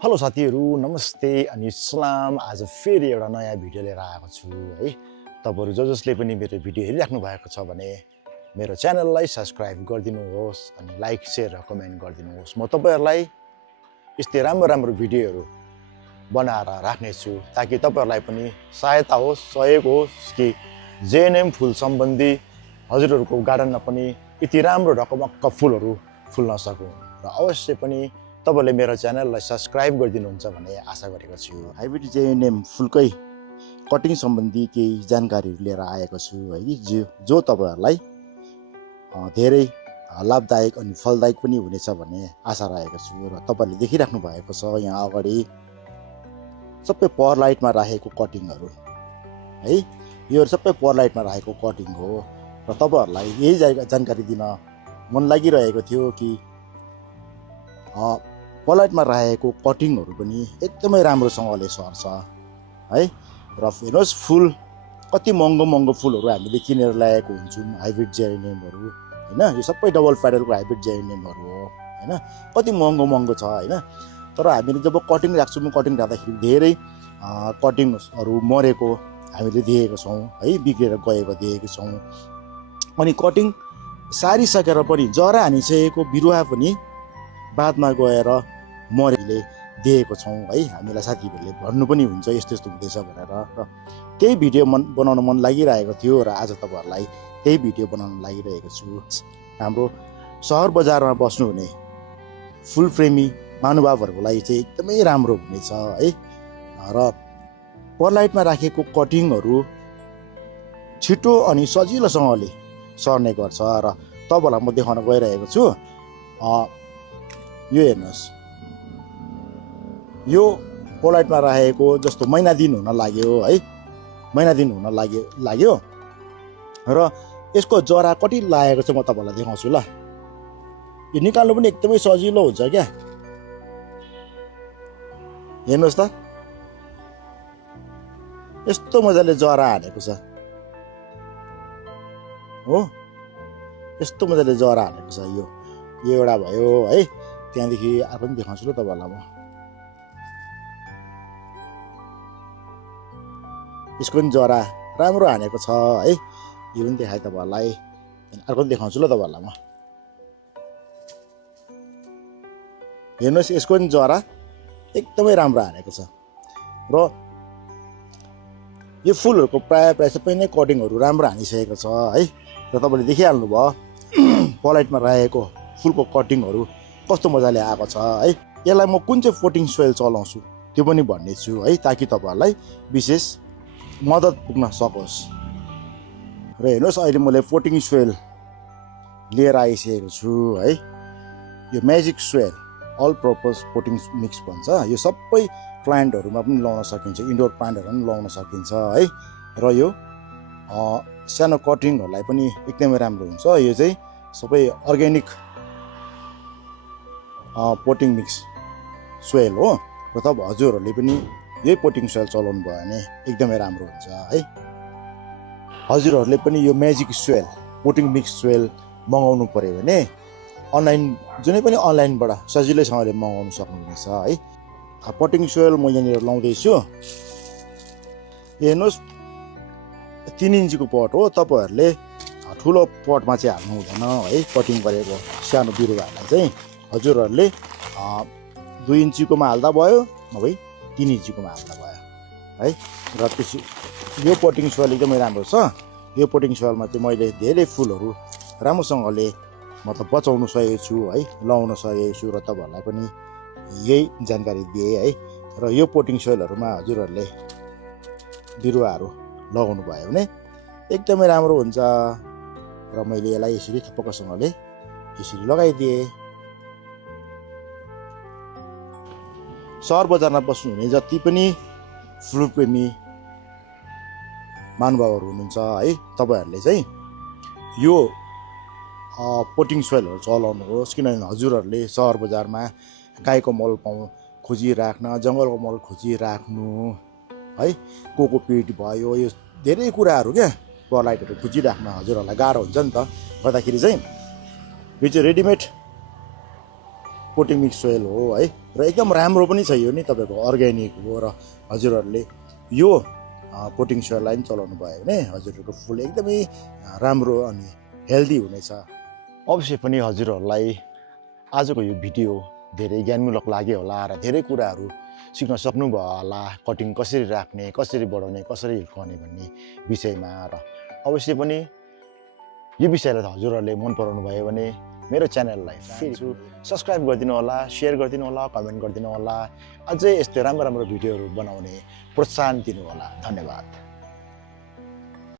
Hello साथीहरू नमस्ते अनि सलाम। आज फेरि एउटा नयाँ भिडियो लिएर आएको छु है। तपाईहरु जसले पनि मेरो भिडियो हेरिराख्नु भएको छ भने मेरो च्यानललाई सब्स्क्राइब गरिदिनुहोस् अनि लाइक शेयर र कमेन्ट गरिदिनुहोस्। म तपाईहरुलाई यस्तै राम्रो भिडियोहरू बनाएर राख्ने छु ताकि तपाईहरुलाई पनि सहायता होस्, सहयोग होस् कि जेएनएम फुल सम्बन्धी हजुरहरुको गार्डनमा पनि यति राम्रो ढकमक्क फुलहरू फुल्न सकून् र अवश्य पनि तपाईले मेरो च्यानललाई सब्स्क्राइब गरिदिनुहुन्छ भन्ने आशा गरेको छु। हाइब्रिड जेएनएम फुलकै कटिङ सम्बन्धी केही जानकारीहरू लिएर आएको छु है, जो तपाईहरुलाई धेरै लाभदायक अनि फलदायक पनि हुनेछ भन्ने आशा राखेको छु। र तपाईले देखिराख्नु भएको छ यहाँ अगाडि सबै पावर लाइटमा राखेको कटिङहरू है, यो सबै पावर लाइटमा राखेको कटिङ हो र तपाईहरुलाई यही जानकारी दिन मन लागिरहेको थियो कि पलाइटमा राखेको कटिङहरू पनि एकदमै राम्रोसँगले सर्छ है। र हेर्नुहोस् फुल कति महँगो फुलहरू हामीले किनेर ल्याएको हुन्छौँ हाइब्रिड जेएनएमहरू हैन। यो सबै डबल प्याडलको हाइब्रिड जेएनएमहरू हो हैन, कति महँगो छ हैन। तर हामीले जब कटिङ राख्छौँ, कटिङ राख्दाखेरि धेरै कटिङहरू मरेको हामीले देखेको छौँ है, बिग्रेर गएको देखेको छौँ। अनि कटिङ सारिसकेर पनि जरा हानिसकेको बिरुवा पनि बादमा गएर मरेले दिएको छौँ है। हामीलाई साथीहरूले भन्नु पनि हुन्छ यस्तो हुँदैछ भनेर। र त्यही भिडियो बनाउन मन लागिरहेको थियो र आज तपाईहरुलाई त्यही भिडियो बनाउन लागिरहेको छु। हाम्रो सहर बजारमा बस्नुहुने फुल प्रेमी महानुभावहरूको लागि चाहिँ एकदमै राम्रो हुनेछ है। र परलाइटमा राखेको कटिङहरू छिटो अनि सजिलोसँगले सर्ने गर्छ र तपाईहरुलाई म देखाउन गइरहेको छु। यो हेर्नुहोस्, यो पोलाइटमा राखेको जस्तो महिना दिन हुन लाग्यो है, महिना दिन हुन लाग्यो र यसको जरा कति लागेको छ म तपाईहरुलाई देखाउँछु ल। यो निकाल्नु पनि एकदमै सजिलो हुन्छ क्या। हेर्नुहोस् त यस्तो मजाले जरा हानेको छ हो, यस्तो मजाले जरा हानेको छ। यो एउटा भयो है, त्यहाँदेखि अर्को पनि देखाउँछु ल तपाईहरुलाई म। यसको पनि जरा राम्रो हानेको छ है, यो पनि देखाएँ तपाईहरुलाई। अर्को पनि देखाउँछु ल तपाईहरुलाई म। हेर्नुहोस् यसको पनि जरा एकदमै राम्रो हानेको छ। र यो फुलहरूको प्राय सबै नै कटिङहरू राम्रो हानिसकेको छ है। र तपाईले देखिहाल्नु भयो पलाइटमा राखेको फुलको कटिङहरू कस्तो मजाले आएको छ है। यसलाई म कुन चाहिँ पोटिङ सोइल चलाउँछु त्यो पनि भन्ने छु है, ताकि तपाईहरुलाई विशेष मद्दत पुग्न सकोस्। र हेर्नुहोस् अहिले मैले पोटिङ सोइल लिएर आइसकेको छु है। यो magic soil all purpose potting mix भन्छ। यो सबै प्लान्टहरूमा पनि लगाउन सकिन्छ, इन्डोर प्लान्टहरूमा पनि लगाउन सकिन्छ है। र यो सानो कटिङहरूलाई पनि एकदमै राम्रो हुन्छ। यो चाहिँ सबै अर्ग्यानिक पोटिङ मिक्स सोइल हो र तब हजुरहरूले पनि यही पोटिङ सोइल चलाउनु भयो भने एकदमै राम्रो हुन्छ है। हजुरहरूले पनि यो म्याजिक सोइल पोटिङ मिक्स सोइल मगाउनु पर्यो भने अनलाइन जुनै पनि अनलाइनबाट सजिलैसँगले मगाउनु सक्नुहुनेछ है। पोटिङ सोइल म यहाँनिर लाउँदैछु। हेर्नुहोस् 3 इन्चीको पट हो, तपाईहरुले ठुलो पटमा चाहिँ हाल्नु हुँदैन है। कटिङ गरेको सानो बिरुवाहरूलाई चाहिँ हजुरहरूले 2 इन्चीकोमा हाल्दा भयो, नभए 3 इन्चीकोमा हाल्दा भयो है। र त्यसै यो पोटिङ सोइल एकदमै राम्रो छ। यो पोटिङ सोइलमा चाहिँ मैले धेरै फुलहरू राम्रोसँगले मतलब बचाउन सकेको छु है, लगाउन सकेको छु र तपाईहरुलाई पनि यही जानकारी दिए है। र यो पोटिङ सोइलहरूमा हजुरहरूले बिरुवाहरू लगाउनु भयो भने एकदमै राम्रो हुन्छ। र मैले यसलाई यसरी थपक्कसँगले यसरी लगाइदिएँ। सहर बजारमा बस्नुहुने जति पनि फुलप्रेमी महानुभावहरू हुनुहुन्छ है, तपाईहरुले चाहिँ यो पोटिङ सोइलहरू चलाउनुहोस्। किनभने हजुरहरूले सहर बजारमा गाईको मल खोजिराख्न, जङ्गलको मल खोजिराख्नु है, कोकोपिट भयो, यो धेरै कुराहरू क्या परलाइटहरू खोजिराख्न हजुरहरूलाई गाह्रो हुन्छ नि त। गर्दाखेरि चाहिँ यो चाहिँ रेडिमेड पोटिङ मिक्स सोइल हो है र एकदम राम्रो पनि छ यो नि तपाईँको अर्ग्यानिक हो र हजुरहरूले यो पोटिङ सोइललाई पनि चलाउनु भयो भने हजुरहरूको फुल एकदमै राम्रो अनि हेल्दी हुनेछ। अवश्य पनि हजुरहरूलाई आजको यो भिडियो धेरै ज्ञानमूलक लाग्यो होला र धेरै कुराहरू सिक्न सक्नुभयो होला, कटिङ कसरी राख्ने, कसरी बढाउने, कसरी हिर्काउने भन्ने विषयमा। र अवश्य पनि यो विषयलाई हजुरहरूले मन पराउनु भयो भने मेरो च्यानललाई फेरि सब्सक्राइब गरिदिनु होला, सेयर गरिदिनु होला, कमेन्ट गरिदिनु होला, अझै यस्तो राम्रो राम्रो भिडियोहरू बनाउने प्रोत्साहन दिनु होला। धन्यवाद।